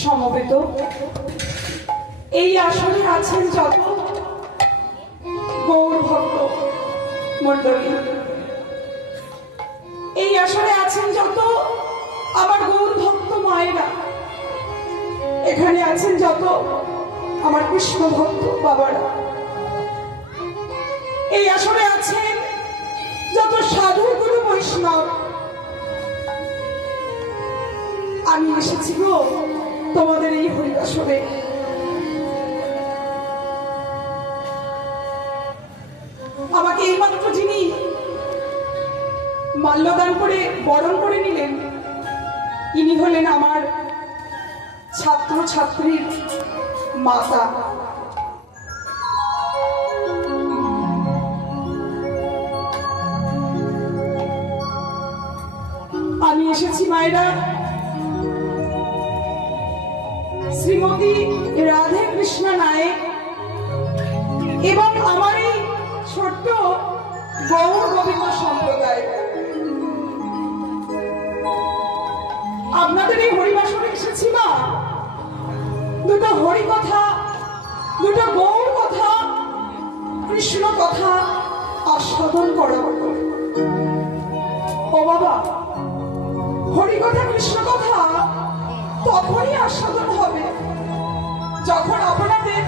সমবেত এই আসরে আছেন যত গৌর ভক্ত মন্ডলী, এই আসরে আছেন যত আমার গৌর ভক্ত মায়েরা, এখানে আছেন যত আমার কৃষ্ণ ভক্ত বাবারা, এই আসরে আছেন যত সাধু গুরু বৈষ্ণব। আমি এসেছি গো তোমাদের এই হরিবাসরে। আমাকে এইমাত্র যিনি মাল্যদান করে বরণ করে নিলেন, ইনি হলেন আমার ছাত্র ছাত্রীর মাতা। আমি এসেছি মায়েরা শ্রীমতী রাধে কৃষ্ণ নায়েক এবং আমার এই ছোট্ট গৌর গোবিন্দ সম্প্রদায়। আপনাদের এই হরিবাসরে এসেছি না দুটো হরি কথা, দুটো গৌর কথা, কৃষ্ণ কথা আস্বাদন করা হলো। ও বাবা, হরি কথা কৃষ্ণ কথা তখনই আস্বাদন হবে যখন আপনাদের